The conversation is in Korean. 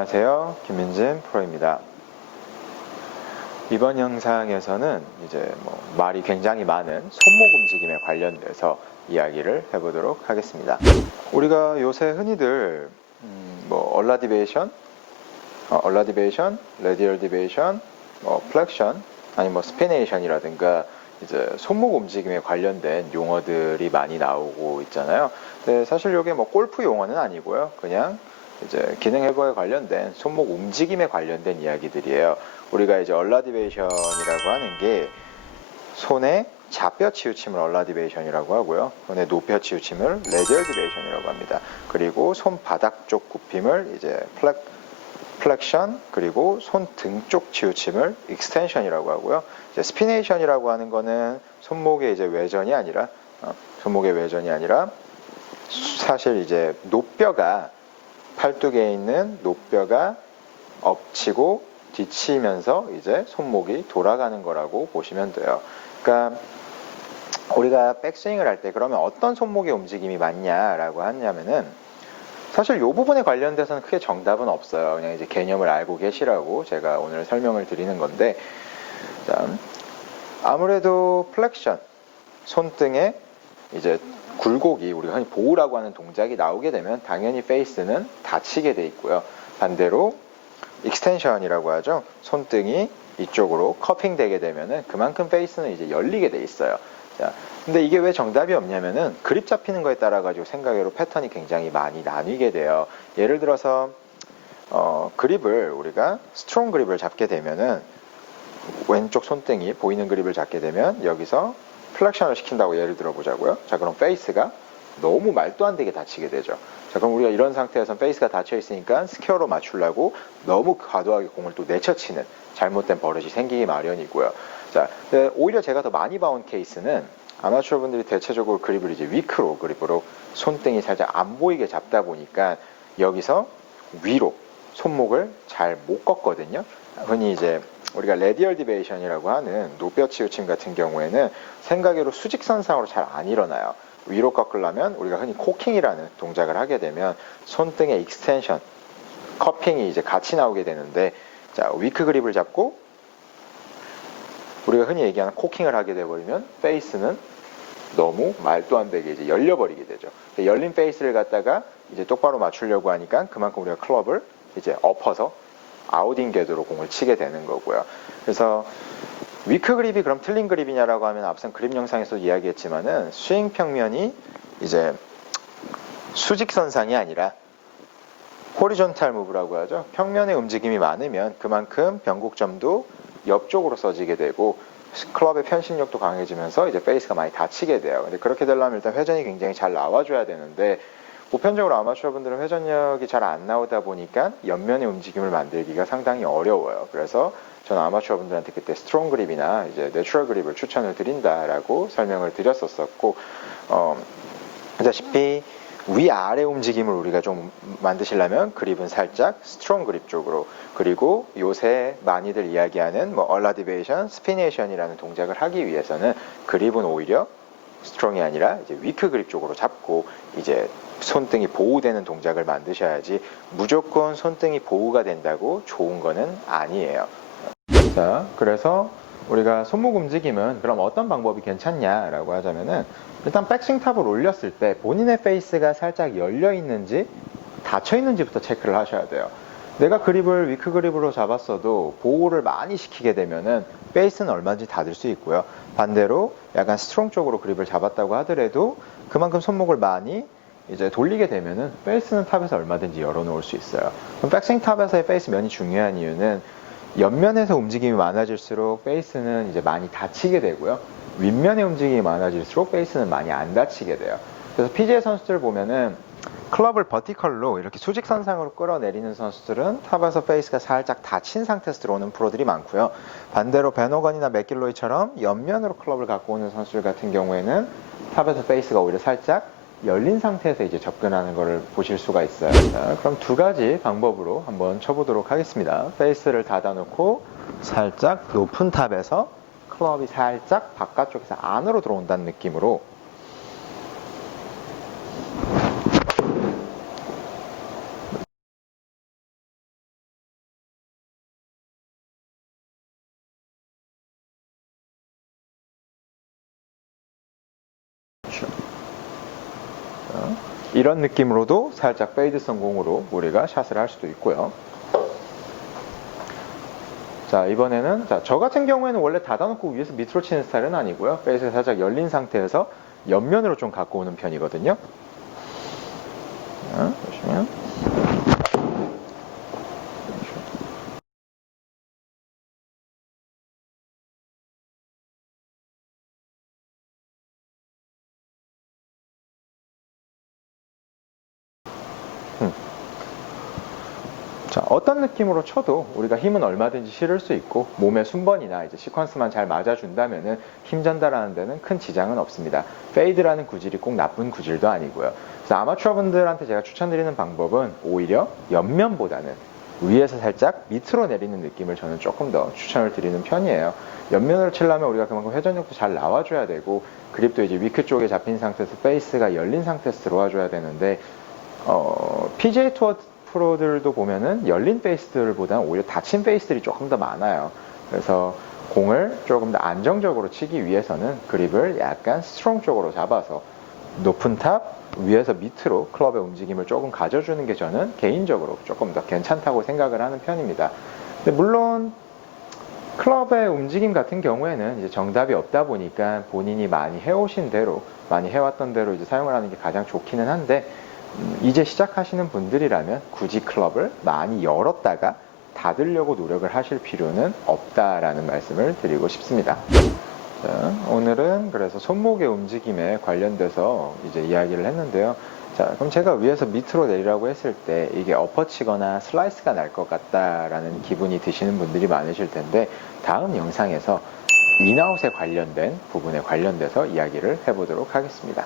안녕하세요. 김민진 프로입니다. 이번 영상에서는 이제 말이 굉장히 많은 손목 움직임에 관련돼서 이야기를 해보도록 하겠습니다. 우리가 요새 흔히들 얼라디베이션, 레디얼 디베이션, 플렉션, 아니 스피네이션이라든가 이제 손목 움직임에 관련된 용어들이 많이 나오고 있잖아요. 근데 사실 이게 골프 용어는 아니고요. 그냥 이제 기능회복에 관련된 손목 움직임에 관련된 이야기들이에요. 우리가 이제 얼라디베이션이라고 하는 게 손의 좌뼈 치우침을 얼라디베이션이라고 하고요. 손의 노뼈 치우침을 레디얼 디베이션이라고 합니다. 그리고 손바닥 쪽 굽힘을 이제 플렉션, 그리고 손등 쪽 치우침을 익스텐션이라고 하고요. 이제 스피네이션이라고 하는 거는 손목의 외전이 아니라 사실 이제 노뼈가 팔뚝에 있는 노뼈가 엎치고 뒤치면서 이제 손목이 돌아가는 거라고 보시면 돼요. 그러니까 우리가 백스윙을 할 때 그러면 어떤 손목의 움직임이 맞냐라고 하냐면은 사실 이 부분에 관련돼서는 크게 정답은 없어요. 그냥 이제 개념을 알고 계시라고 제가 오늘 설명을 드리는 건데, 자, 아무래도 플렉션, 손등에 이제 굴곡이 우리가 흔히 보우라고 하는 동작이 나오게 되면 당연히 페이스는 닫히게 돼 있고요. 반대로 익스텐션이라고 하죠. 손등이 이쪽으로 커핑 되게 되면은 그만큼 페이스는 이제 열리게 돼 있어요. 자, 근데 이게 왜 정답이 없냐면은 그립 잡히는 거에 따라 가지고 생각외로 패턴이 굉장히 많이 나뉘게 돼요. 예를 들어서 그립을 우리가 스트롱 그립을 잡게 되면은 왼쪽 손등이 보이는 그립을 잡게 되면 여기서 플렉션을 시킨다고 예를 들어 보자고요. 자, 그럼 페이스가 너무 말도 안 되게 닫히게 되죠. 자, 그럼 우리가 이런 상태에서 페이스가 닫혀 있으니까 스퀘어로 맞추려고 너무 과도하게 공을 또 내쳐치는 잘못된 버릇이 생기기 마련이고요. 자, 오히려 제가 더 많이 봐온 케이스는 아마추어 분들이 대체적으로 그립을 이제 위크로 그립으로 손등이 살짝 안 보이게 잡다 보니까 여기서 위로 손목을 잘 못 꺾거든요. 흔히 이제 우리가 레디얼 디베이션이라고 하는 노뼈 치우침 같은 경우에는 생각외로 수직선상으로 잘 안 일어나요. 위로 꺾으려면 우리가 흔히 코킹이라는 동작을 하게 되면 손등의 익스텐션, 커핑이 이제 같이 나오게 되는데, 자, 위크 그립을 잡고 우리가 흔히 얘기하는 코킹을 하게 되버리면 페이스는 너무 말도 안 되게 이제 열려버리게 되죠. 열린 페이스를 갖다가 이제 똑바로 맞추려고 하니까 그만큼 우리가 클럽을 이제 엎어서 아웃인 궤도로 공을 치게 되는 거고요. 그래서 위크 그립이 그럼 틀린 그립이냐라고 하면 앞선 그립 영상에서 이야기했지만은 스윙 평면이 이제 수직선상이 아니라 호리존탈 무브라고 하죠. 평면의 움직임이 많으면 그만큼 변곡점도 옆쪽으로 써지게 되고 클럽의 편신력도 강해지면서 이제 페이스가 많이 닫히게 돼요. 근데 그렇게 되려면 일단 회전이 굉장히 잘 나와줘야 되는데 보편적으로 아마추어 분들은 회전력이 잘 안 나오다 보니까 옆면의 움직임을 만들기가 상당히 어려워요. 그래서 저는 아마추어 분들한테 그때 스트롱 그립이나 이제 내추럴 그립을 추천을 드린다라고 설명을 드렸었고, 아시다시피 위아래 움직임을 우리가 좀 만드시려면 그립은 살짝 스트롱 그립 쪽으로, 그리고 요새 많이들 이야기하는 얼라디베이션, 스피네이션이라는 동작을 하기 위해서는 그립은 오히려 스트롱이 아니라 이제 위크 그립 쪽으로 잡고 이제 손등이 보호되는 동작을 만드셔야지 무조건 손등이 보호가 된다고 좋은 거는 아니에요. 자, 그래서 우리가 손목 움직임은 그럼 어떤 방법이 괜찮냐라고 하자면은 일단 백스윙 탑을 올렸을 때 본인의 페이스가 살짝 열려 있는지 닫혀 있는지부터 체크를 하셔야 돼요. 내가 그립을 위크 그립으로 잡았어도 보호를 많이 시키게 되면은 페이스는 얼마든지 닫을 수 있고요. 반대로 약간 스트롱 쪽으로 그립을 잡았다고 하더라도 그만큼 손목을 많이 이제 돌리게 되면은 페이스는 탑에서 얼마든지 열어놓을 수 있어요. 그럼 백스윙 탑에서의 페이스 면이 중요한 이유는 옆면에서 움직임이 많아질수록 페이스는 이제 많이 닫히게 되고요. 윗면의 움직임이 많아질수록 페이스는 많이 안 닫히게 돼요. 그래서 PGA 선수들 보면은 클럽을 버티컬로 이렇게 수직선상으로 끌어내리는 선수들은 탑에서 페이스가 살짝 닫힌 상태에서 들어오는 프로들이 많고요. 반대로 벤 호건이나 맥길로이처럼 옆면으로 클럽을 갖고 오는 선수들 같은 경우에는 탑에서 페이스가 오히려 살짝 열린 상태에서 이제 접근하는 것을 보실 수가 있어요. 자, 그럼 두 가지 방법으로 한번 쳐보도록 하겠습니다. 페이스를 닫아놓고 살짝 높은 탑에서 클럽이 살짝 바깥쪽에서 안으로 들어온다는 느낌으로 이런 느낌으로도 살짝 페이드성 공으로 우리가 샷을 할 수도 있고요. 자, 이번에는 저 같은 경우에는 원래 닫아놓고 위에서 밑으로 치는 스타일은 아니고요. 페이스가 살짝 열린 상태에서 옆면으로 좀 갖고 오는 편이거든요. 자, 보시면 자, 어떤 느낌으로 쳐도 우리가 힘은 얼마든지 실을 수 있고 몸의 순번이나 이제 시퀀스만 잘 맞아준다면은 힘 전달하는 데는 큰 지장은 없습니다. 페이드라는 구질이 꼭 나쁜 구질도 아니고요. 그래서 아마추어 분들한테 제가 추천드리는 방법은 오히려 옆면보다는 위에서 살짝 밑으로 내리는 느낌을 저는 조금 더 추천을 드리는 편이에요. 옆면으로 치려면 우리가 그만큼 회전력도 잘 나와줘야 되고 그립도 이제 위크 쪽에 잡힌 상태에서 페이스가 열린 상태에서 들어와줘야 되는데 PGA 투어 프로들도 보면은 열린 페이스들보다는 오히려 닫힌 페이스들이 조금 더 많아요. 그래서 공을 조금 더 안정적으로 치기 위해서는 그립을 약간 스트롱 쪽으로 잡아서 높은 탑, 위에서 밑으로 클럽의 움직임을 조금 가져주는 게 저는 개인적으로 조금 더 괜찮다고 생각을 하는 편입니다. 근데 물론 클럽의 움직임 같은 경우에는 이제 정답이 없다 보니까 본인이 많이 해오신 대로, 많이 해왔던 대로 이제 사용을 하는 게 가장 좋기는 한데 이제 시작하시는 분들이라면 굳이 클럽을 많이 열었다가 닫으려고 노력을 하실 필요는 없다라는 말씀을 드리고 싶습니다. 자, 오늘은 그래서 손목의 움직임에 관련돼서 이제 이야기를 했는데요. 자, 그럼 제가 위에서 밑으로 내리라고 했을 때 이게 엎어치거나 슬라이스가 날 것 같다라는 기분이 드시는 분들이 많으실 텐데 다음 영상에서 인아웃에 관련된 부분에 관련돼서 이야기를 해보도록 하겠습니다.